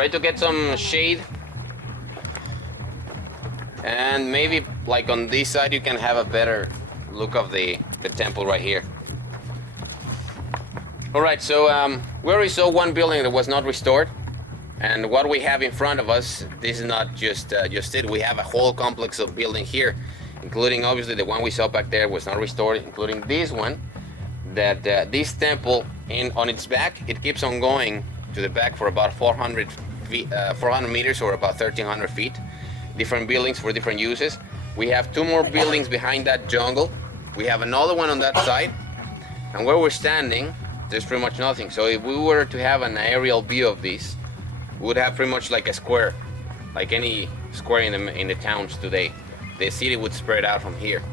Try to get some shade. And maybe like on this side you can have a better look of the temple right here. Alright, so we already saw one building that was not restored. And what we have in front of us, this is not just it. We have a whole complex of building here, including obviously the one we saw back there was not restored, including this one. That this temple, on its back, it keeps on going to the back for about 400 meters or about 1,300 feet. Different buildings for different uses. We have two more buildings behind that jungle. We have another one on that side. And where we're standing, there's pretty much nothing. So if we were to have an aerial view of this, we would have pretty much like a square, like any square in the towns today. The city would spread out from here.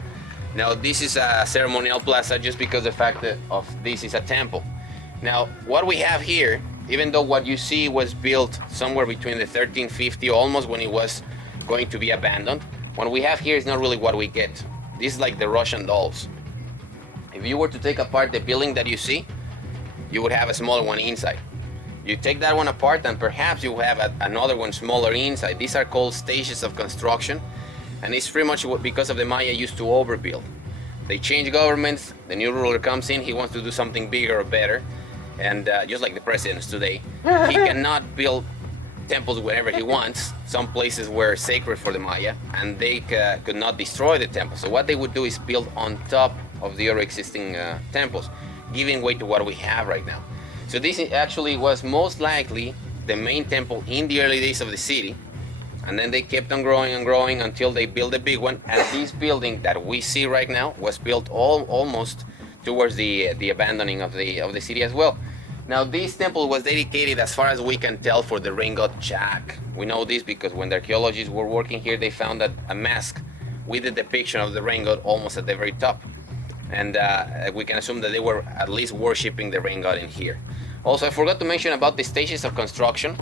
Now this is a ceremonial plaza just because the fact that of this is a temple. Now what we have here, even though what you see was built somewhere between the 1350, almost when it was going to be abandoned, what we have here is not really what we get. This is like the Russian dolls. If you were to take apart the building that you see, you would have a smaller one inside. You take that one apart and perhaps you have another one smaller inside. These are called stages of construction, and it's pretty much because of the Maya used to overbuild. They change governments, the new ruler comes in, he wants to do something bigger or better, and just like the presidents today, he cannot build temples wherever he wants. Some places were sacred for the Maya, and they could not destroy the temple. So what they would do is build on top of the other existing temples, giving way to what we have right now. So this actually was most likely the main temple in the early days of the city, and then they kept on growing and growing until they built a big one. And this building that we see right now was built almost towards the abandoning of the city as well. Now this temple was dedicated, as far as we can tell, for the rain god Jack. We know this because when the archaeologists were working here, they found that a mask with the depiction of the rain god almost at the very top. And we can assume that they were at least worshipping the rain god in here. Also, I forgot to mention about the stages of construction,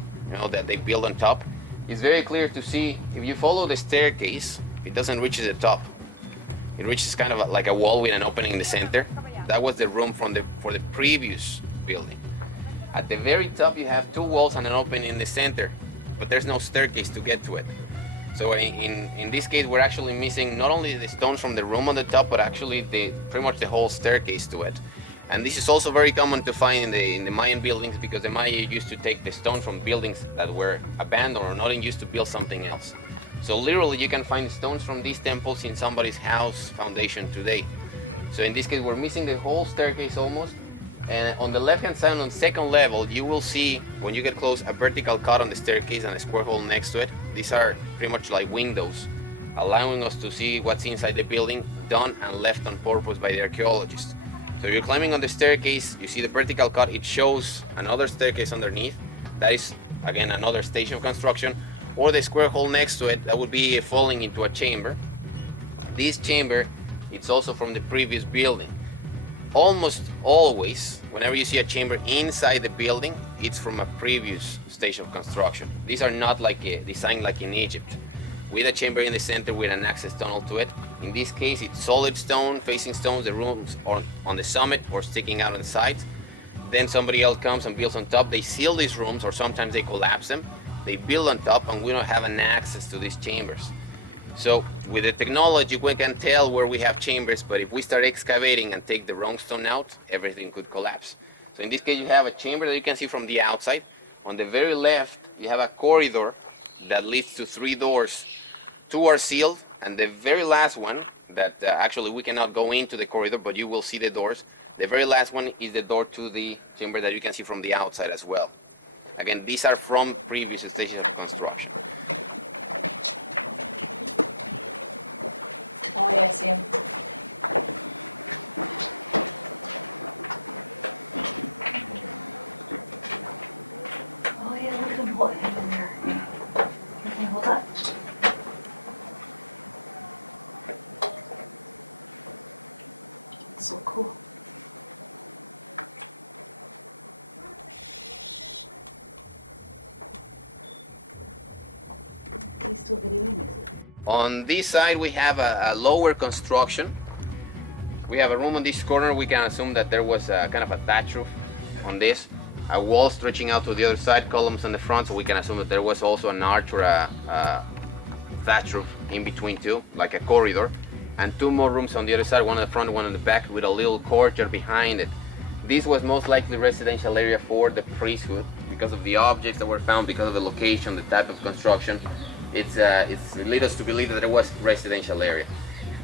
that they build on top. It's very clear to see, if you follow the staircase, it doesn't reach the top. It reaches kind of like a wall with an opening in the center. That was the room for the previous building. At the very top, you have two walls and an opening in the center, but there's no staircase to get to it. So in this case, we're actually missing not only the stones from the room on the top, but actually pretty much the whole staircase to it. And this is also very common to find in the Mayan buildings, because the Maya used to take the stone from buildings that were abandoned or not in use to build something else. So literally you can find stones from these temples in somebody's house foundation today. So in this case, we're missing the whole staircase almost. And on the left hand side, on the second level, you will see, when you get close, a vertical cut on the staircase and a square hole next to it. These are pretty much like windows, allowing us to see what's inside the building, done and left on purpose by the archaeologists. So you're climbing on the staircase, you see the vertical cut, it shows another staircase underneath. That is, again, another stage of construction. Or the square hole next to it, that would be falling into a chamber. This chamber, it's also from the previous building. Almost always, whenever you see a chamber inside the building, it's from a previous stage of construction. These are not designed like in Egypt, with a chamber in the center with an access tunnel to it. In this case, it's solid stone, facing stones, the rooms are on the summit or sticking out on the sides. Then somebody else comes and builds on top. They seal these rooms, or sometimes they collapse them. They build on top, and we don't have an access to these chambers. So with the technology, we can tell where we have chambers, but if we start excavating and take the wrong stone out, everything could collapse. So in this case, you have a chamber that you can see from the outside. On the very left, you have a corridor that leads to 3 doors. 2 are sealed, and the very last one, that actually we cannot go into the corridor, but you will see the doors. The very last one is the door to the chamber that you can see from the outside as well. Again, these are from previous stages of construction. On this side, we have a lower construction. We have a room on this corner. We can assume that there was a kind of a thatch roof on this. a wall stretching out to the other side, columns on the front, so we can assume that there was also an arch or a thatch roof in between two, like a corridor, and two more rooms on the other side, one on the front, one on the back, with a little courtyard behind it. This was most likely residential area for the priesthood because of the objects that were found, because of the location, the type of construction. It's led us to believe that there was residential area.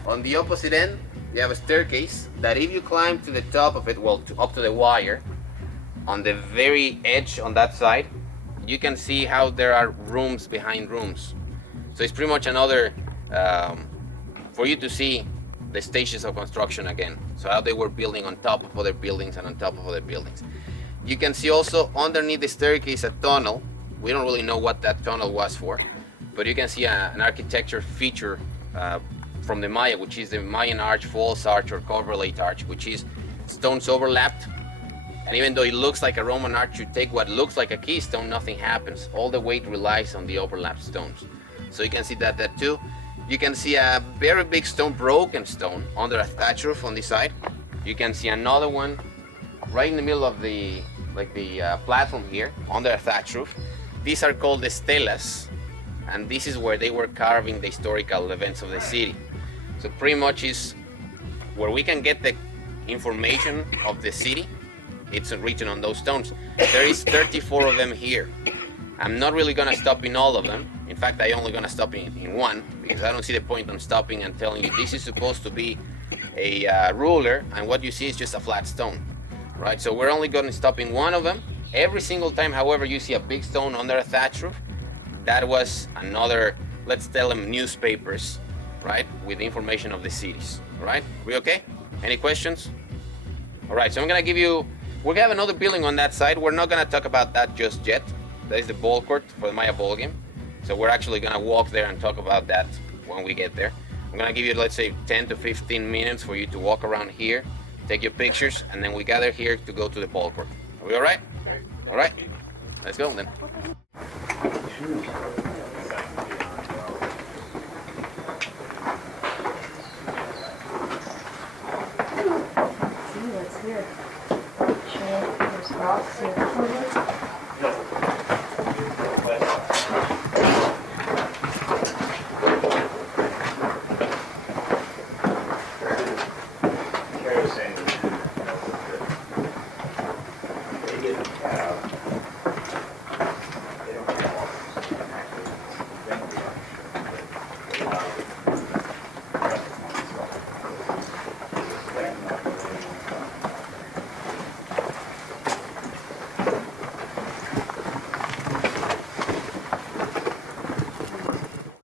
On the opposite end, you have a staircase that if you climb to the top of it, well, up to the wire, on the very edge on that side, you can see how there are rooms behind rooms. So it's pretty much another, for you to see the stages of construction again. So how they were building on top of other buildings and on top of other buildings. You can see also underneath the staircase a tunnel. We don't really know what that tunnel was for, but you can see an architecture feature from the Maya, which is the Mayan arch, false arch, or correlate arch, which is stones overlapped. And even though it looks like a Roman arch, you take what looks like a keystone, nothing happens. All the weight relies on the overlapped stones. So you can see that too. You can see a very big stone, broken stone, under a thatch roof on this side. You can see another one right in the middle of the platform here, under a thatch roof. These are called the stelas, and this is where they were carving the historical events of the city. So pretty much is where we can get the information of the city. It's written on those stones. There is 34 of them here. I'm not really gonna stop in all of them. In fact, I'm only gonna stop in one, because I don't see the point on stopping and telling you this is supposed to be a ruler, and what you see is just a flat stone, right? So we're only gonna stop in one of them. Every single time, however, you see a big stone under a thatch roof, that was another, let's tell them, newspapers, right? With information of the cities, right? We okay? Any questions? All right, so I'm gonna give you, we have another building on that side. We're not gonna talk about that just yet. That is the ball court for the Maya ball game. So we're actually gonna walk there and talk about that when we get there. I'm gonna give you, let's say, 10 to 15 minutes for you to walk around here, take your pictures, and then we gather here to go to the ball court. Are we all right? All right, let's go then.